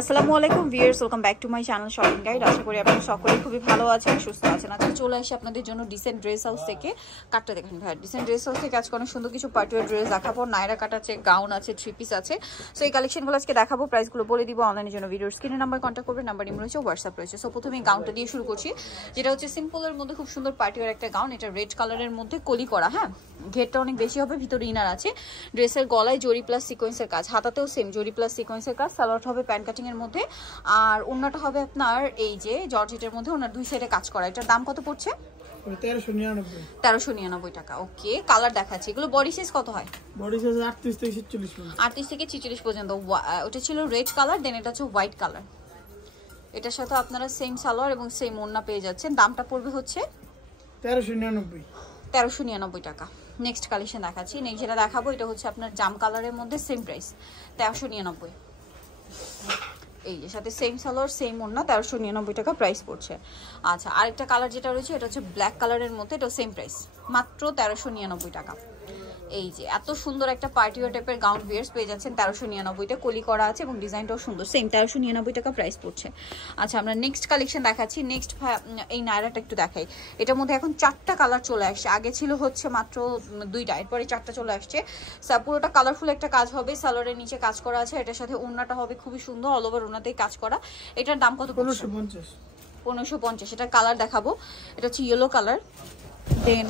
আসসালামু আলাইকুম viewers, welcome back to my channel shopping guide. আশা করি আপনারা সকলেই খুবই ভালো আছেন, সুস্থ আছেন। আজকে চলে আসি আপনাদের জন্য ডিসেন্ট ড্রেস হাউস থেকে। কাটটা দেখেন ভাই, ডিসেন্ট ড্রেস হাউস থেকে আজকে অনেক সুন্দর কিছু পার্টিওয়ার ড্রেস দেখাবো। নায়রা কাট আছে, গাউন আছে, থ্রি পিস আছে। সো এই কালেকশনগুলো আজকে দেখাবো, প্রাইসগুলো বলে দিব। অনলাইনের জন্য ভিডিওর স্ক্রিনে নাম্বার কন্ট্যাক্ট করবেন, নাম্বার নিম রয়েছে, হোয়াটসঅ্যাপ রয়েছে। সো প্রথমে গাউনটা দিয়ে শুরু করছি, যেটা হচ্ছে সিম্পলের মধ্যে খুব সুন্দর পার্টিওয়ার একটা গাউন। এটা রেড কালারের মধ্যে কলি করা, হ্যাঁ ঘেরটা অনেক বেশি হবে, ভিতরে ইনার আছে। ড্রেসের গলায় জরি প্লাস সিকোয়েন্সের কাজ, হাতাতেও সেম জরি প্লাস সিকোয়েন্সের কাজ। সালোয়ারটা হবে প্যান্ট কাটিং এর মধ্যে, আর ওন্নাটা হবে আপনার এই যে জর্জেটের মধ্যে, ওনার দুই সাইডে কাজ করা। এটার দাম কত পড়ছে? 1399 টাকা। ওকে, কালার দেখাচ্ছি। এগুলো বডি সাইজ কত হয়? বডি সাইজ 38 থেকে 46 পর্যন্ত। 38 থেকে 46 পর্যন্ত। ওটা ছিল রেড কালার, দেন এটা হচ্ছে হোয়াইট কালার। এটার সাথে আপনারা সেম সালোয়ার এবং সেম ওন্না পেয়ে যাচ্ছেন। দামটা পড়বে হচ্ছে 1399 টাকা। নেক্সট কালেকশন দেখাচ্ছি। নেক্সট যেটা দেখাবো এটা হচ্ছে আপনার জাম কালারের মধ্যে, সেম প্রাইস 1399। এই যে সাথে সেম সালোয়ার সেম ওন্না, 1399 টাকা প্রাইস পড়ছে। আচ্ছা, আরেকটা কালার যেটা রয়েছে এটা হচ্ছে ব্ল্যাক কালারের মধ্যে, এটা সেম প্রাইস মাত্র 1399 টাকা। এই যে এত সুন্দর একটা পার্টিওয়ার টাইপের গাউন ভিয়ার্স পেয়ে যাচ্ছেন 1399তে, কলি করা আছে এবং ডিজাইনটাও সুন্দর, সেম 1399 টাকা প্রাইস পড়ছে। আচ্ছা, আমরা নেক্সট কালেকশন দেখাচ্ছি। নেক্সট এই নায়রাটা একটু দেখাই। এটার মধ্যে এখন 4টা কালার চলে আসছে, আগে ছিল হচ্ছে মাত্র 2টা, এরপরে 4টা চলে আসছে। পুরোটা কালারফুল একটা কাজ হবে, সালোয়ারের নিচে কাজ করা আছে। এটার সাথে ওন্নাটা হবে খুবই সুন্দর, অল ওভার ওন্নাতেই কাজ করা। এটার দাম কত? 1550। এটা কালার দেখাবো, এটা হচ্ছে ইয়েলো কালার। দেন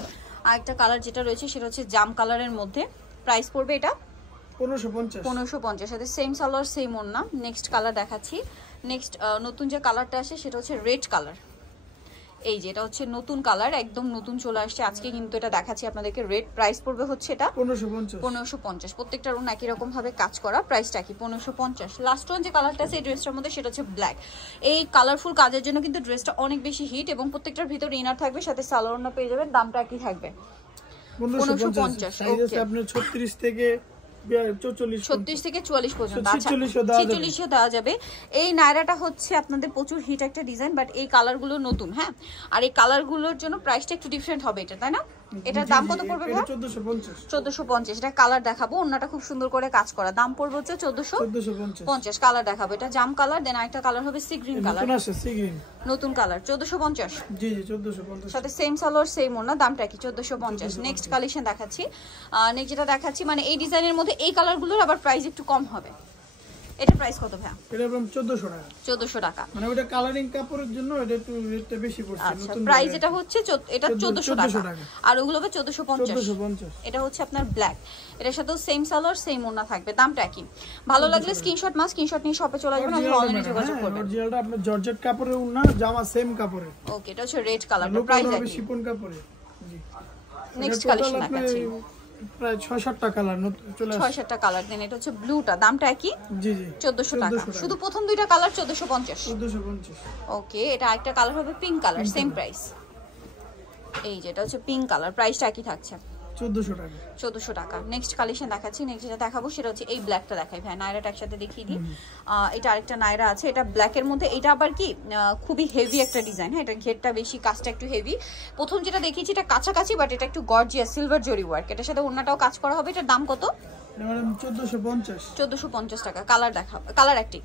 আরেকটা কালার যেটা রয়েছে সেটা হচ্ছে জাম কালারের মধ্যে, প্রাইস পড়বে এটা 1550, সাথে সেম সালোয়ার সেম ওন্না। নেক্সট কালার দেখাচ্ছি। নেক্সট নতুন যে কালারটা আসে সেটা হচ্ছে রেড কালার। এই যে এটা হচ্ছে নতুন কালার, একদম নতুন চলে আসছে আজকে, কিন্তু এটা দেখাচ্ছি আপনাদেরকে রেড। প্রাইস পড়বে হচ্ছে এটা 1550। প্রত্যেকটার ওন্না একই রকম ভাবে কাজ করা, প্রাইসটা কি 1550। লাস্ট ওয়ান যে কালারটা আছে এই ড্রেসটার মধ্যে সেটা হচ্ছে ব্ল্যাক। এই কালারফুল কাজের জন্য কিন্তু ড্রেসটা অনেক বেশি হিট, এবং প্রত্যেকটার ভিতরে ইনার থাকবে, সাথে সালোয়ার ওন্না পেয়ে যাবেন। দামটা একই থাকবে 1550। ওকে, আপনি 36 থেকে 44 পর্যন্ত। আচ্ছা, 46 দেওয়া যাবে। এই নায়রাটা হচ্ছে আপনাদের প্রচুর হিট একটা ডিজাইন, বাট এই কালারগুলো নতুন, হ্যাঁ, আর এই কালারগুলোর জন্য প্রাইসটা একটু ডিফারেন্ট হবে, এটা তাই না? এটার দাম কত পড়বে ভাই? 1450। এটা কালার দেখাবো, ওন্নাটা খুব সুন্দর করে কাজ করা। দাম পড়বে হচ্ছে 1450। কালার দেখাবো, এটা জাম কালার। দেন আরেকটা কালার হবে সি গ্রিন কালার, নতুন কালার, 1450। জি জি 1450, সাথে সেম সালোয়ার সেম ওন্না, দামটা কি 1450। নেক্সট কালেকশন দেখাচ্ছি। নেক্সট যেটা দেখাচ্ছি, মানে এই ডিজাইনের মধ্যে এই কালারগুলোর আবার প্রাইস একটু কম হবে। এটা প্রাইস কত ভাই? এটা একদম 1400 টাকা। 1400 টাকা, মানে ওটা কালারিং কাপড়ের জন্য এটা একটু রেটটা বেশি পড়ছে। নতুন প্রাইস এটা হচ্ছে এটা 1400 টাকা, আর ওগুলো হবে 1450। এটা হচ্ছে আপনার ব্ল্যাক, এটার সাথেও সেম সালোয়ার সেম ওন্না থাকবে, দামটা কি? ভালো লাগলে স্ক্রিনশট নিয়ে শপে চলে যাবেন, অথবা অনলাইনে যোগাযোগ করবেন। অরিজিনালটা আপনার জর্জেট কাপড়ের ওন্না, জামা সেম কাপড়ের। ওকে, এটা হচ্ছে রেড কালার, প্রাইস একই, শিফন কাপড়ের। জি, নেক্সট কালেকশন দেখাচ্ছি। প্রায় 6-7টা কালার চলে আসে, 6-7টা কালার। দেন এটা হচ্ছে ব্লুটা, দামটা কি? জি জি 1400 টাকা। শুধু প্রথম দুইটা কালার 1450। ওকে, এটা আরেকটা কালার হবে পিঙ্ক কালার, সেম প্রাইস। এই যে এটা হচ্ছে পিঙ্ক কালার, প্রাইসটা কি থাকছে? 1400 টাকা। নেক্সট কালেকশন দেখাচ্ছি। নেক্সট যেটা দেখাবো সেটা হচ্ছে এই ব্ল্যাকটা দেখাই ভাই, নায়রাটা একসাথে দেখিয়ে দিই। এটা আরেকটা নায়রা আছে, এটা ব্ল্যাকের মধ্যে। এটা আবার কি খুবই হেভি একটা ডিজাইন, হ্যাঁ, এটা ঘেরটা বেশি, কাজটা একটু হেভি। প্রথম যেটা দেখিয়েছি এটা কাছাকাছি, বাট এটা একটু গর্জিয়াস সিলভার জরি ওয়ার্ক। এটার সাথে ওন্নাটাও কাজ করা হবে। এটার দাম কত? 1450 টাকা। কালার দেখাবো, কালার একটি।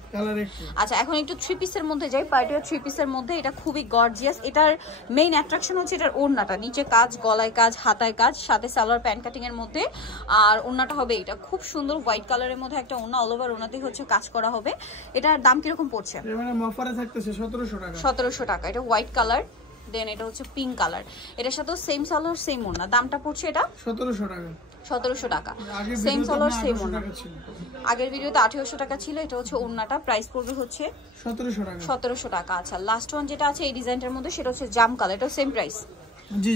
আচ্ছা, এখন একটু থ্রি পিসের মধ্যে যাই, পার্টিওয়ার থ্রি পিসের মধ্যে। এটা খুবই গর্জিয়াস। এটার মেইন অ্যাট্রাকশন হচ্ছে এটার ওন্নাটা, নিচে কাজ, গলায় কাজ, হাতায় কাজ, সাথে সালোয়ার প্যান্ট কাটিং এর মধ্যে। আর ওন্নাটা হবে এটা খুব সুন্দর হোয়াইট কালারের মধ্যে একটা ওন্না, অল ওভার ওন্নাতেই হচ্ছে কাজ করা হবে। এটার দাম কিরকম পড়ছে? অফারে থাকতেছে 1700 টাকা। এটা হোয়াইট কালার। দেন এটা হচ্ছে পিঙ্ক কালার, এটার সাথেও সেম সালোয়ার সেম ওন্না। দামটা পড়ছে এটা 1700 টাকা। সেম সালোয়ার সেম ওন্না। আগের ভিডিওতে 1800 টাকা ছিল, এটা হচ্ছে ওন্নাটা। প্রাইস পড়বে হচ্ছে 1700 টাকা। আচ্ছা, লাস্ট ওয়ান যেটা আছে এই ডিজাইনটার মধ্যে সেটা হচ্ছে জাম কালার, এটা সেম প্রাইস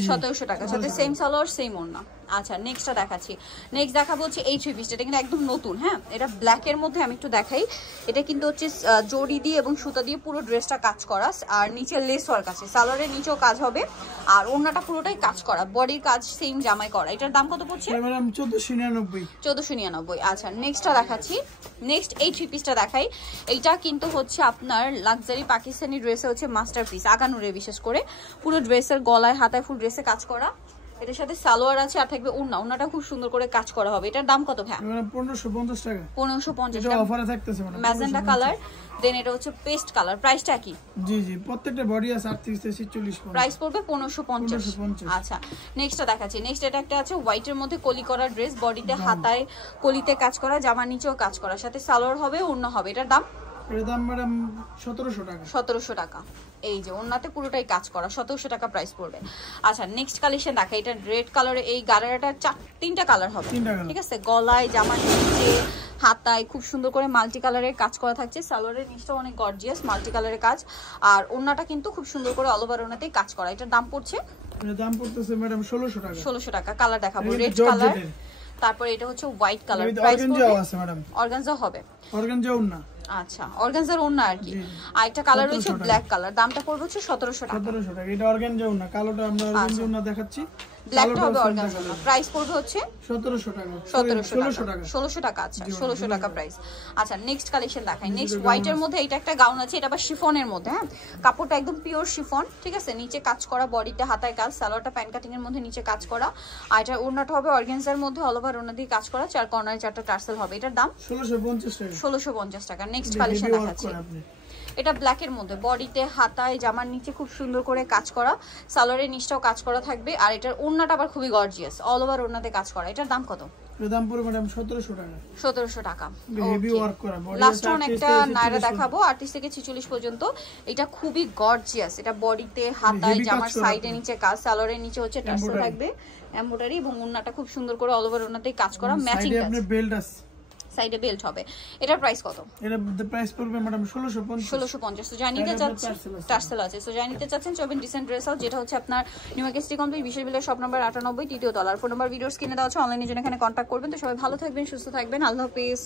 1700 টাকা, সাথে সেম সালোয়ার সেম ওন্না। আচ্ছা, নেক্সটটা দেখাচ্ছি। নেক্সট দেখাবো হচ্ছে এই থ্রি পিসটা, এটা কিন্তু একদম নতুন, হ্যাঁ, এটা ব্ল্যাকের মধ্যে। আমি একটু দেখাই, এটা কিন্তু হচ্ছে জড়ি দিয়ে এবং সুতা দিয়ে পুরো ড্রেসটা কাজ করা, আর নিচে লেস ওয়ার্ক আছে, সালোয়ারের নিচেও কাজ হবে, আর ওন্নাটা পুরোটাই কাজ করা, বডির কাজ সেম জামাই করা। এটার দাম কত পড়ছে? 1499। আচ্ছা, নেক্সটটা দেখাচ্ছি। নেক্সট এই থ্রি পিসটা দেখাই। এইটা কিন্তু হচ্ছে আপনার লাক্সারি পাকিস্তানি ড্রেসে হচ্ছে মাস্টারপিস, আগানুরে বিশেষ করে পুরো ড্রেসের গলায় হাতায় ফুল ড্রেসে কাজ করা। এটার সাথে সালোয়ার আছে আর থাকবে ওড়না, ওড়নাটা খুব সুন্দর করে কাজ করা হবে। এটার দাম কত ভাই? 1550 টাকা। 1550 এটা অফারে থাকতেছে ম্যাডাম। ম্যাজেন্টা কালার, দেন এটা হচ্ছে পেস্ট কালার। প্রাইসটা কি? জি জি, প্রত্যেকটা বডি আছে 38 থেকে 46 পর্যন্ত। প্রাইস পড়বে 1550। 1550। আচ্ছা, নেক্সটটা দেখাচ্ছি। নেক্সট এটা একটা আছে হোয়াইটের মধ্যে কলি করা ড্রেস, বডিতে হাতায় কলিতে কাজ করা, জামার নিচেও কাজ করা, সাথে সালোয়ার হবে, ওড়না হবে। এটার দাম? এর দাম ম্যাডাম 1700 টাকা। 1700 টাকা। এই যে ওড়নাতে পুরোটাই কাজ করা, 1700 টাকা প্রাইস পড়বে। আচ্ছা, নেক্সট কালেকশন দেখা। এটা রেড কালারে, এই গারারাটা তিনটা কালার হবে, ঠিক আছে? গলায়, জামার নিচে, হাতায় খুব সুন্দর করে মাল্টি কালারের কাজ করা থাকছে। সালোয়ারের নিচটা অনেক গর্জিয়াস মাল্টি কালারের কাজ, আর ওড়নাটা কিন্তু খুব সুন্দর করে অল ওভার ওড়নাতেই কাজ করা। এটার দাম পড়ছে? এর দাম পড়তেছে ম্যাডাম 1600 টাকা। 1600 টাকা। কালার দেখাবো, রেড কালার, তারপর এটা হচ্ছে হোয়াইট কালার। প্রাইস অর্গানজাও আছে ম্যাডাম। অর্গানজা হবে, অর্গানজাও না। আচ্ছা, অর্গানজার ওড়না আর কি। আর একটা কালার রয়েছে ব্ল্যাক কালার, দামটা পড়বে হচ্ছে 1700 টাকা। 1700 টাকা। এটা অর্গানজাও না, কালোটা আমরা অর্গানজাও না দেখাচ্ছি। ব্ল্যাকটা হবে অর্গানজা। প্রাইস পড়বে হচ্ছে 1700 টাকা। 1700 টাকা। 1600 টাকা। আচ্ছা, 1600 টাকা প্রাইস। আচ্ছা, নেক্সট কালেকশন দেখাই। নেক্সট হোয়াইটের মধ্যে এটা একটা গাউন আছে, এটা আবার শিফনের মধ্যে। হ্যাঁ, কাপড়টা একদম পিওর শিফন, ঠিক আছে? নিচে কাজ করা, বডিতে হাতায় কাজ, সালোয়ারটা প্যান্ট কাটিং এর মধ্যে নিচে কাজ করা, আর এটা ওড়নাটা হবে অর্গানজার মধ্যে অল ওভার ওড়না দিয়ে কাজ করা, চার কর্নারে চারটা টার্সেল হবে। এটার দাম 1650 টাকা। 1650 টাকা। নেক্সট কালেকশন দেখাচ্ছি। এটা ব্ল্যাকের মধ্যে, বডিতে হাতায় জামার নিচে খুব সুন্দর করে কাজ করা, সালোয়ারের নিচটাও কাজ করা থাকবে, আর এটার ওড়নাটা আবার খুবই গর্জিয়াস, অল ওভার ওড়নাতে কাজ করা। এটার দাম কত? এর দাম পুরো ম্যাডাম 1700 টাকা। 1700 টাকা। হেভি ওয়ার্ক করা বডি। লাস্ট ওয়ান একটা নায়রা দেখাবো 38 থেকে 46 পর্যন্ত। এটা খুবই গর্জিয়াস, এটা বডিতে হাতায় জামার সাইডে নিচে কাজ, সালোয়ারের নিচে হচ্ছে টার্সেল থাকবে, এমব্রয়ডারি, এবং ওড়নাটা খুব সুন্দর করে অল ওভার ওড়নাতেই কাজ করা, ম্যাচিং কাজ। সাইডে বেল্ট আছে, সাইডে বেল্ট হবে। এটার প্রাইস কত? এর প্রাইস পড়বে ম্যাডাম 1650। 1650। তো জানিতে চাচ্ছেন, টার্সেল আছে। তো জানিতে চাচ্ছেন 7 ডিসেন্ট ড্রেস হাউস, যেটা হচ্ছে আপনার নিউ মার্কেট সিটি কমপ্লেক্স, বিশেষ বিলের শপ নাম্বার 98, তৃতীয় তলা। ফোন নাম্বার ভিডিওস কিনে দেওয়া আছে, অনলাইনে জন্য এখানে কন্ট্যাক্ট করবেন। তো সবাই ভালো থাকবেন, সুস্থ থাকবেন, আল্লাহ হাফেজ।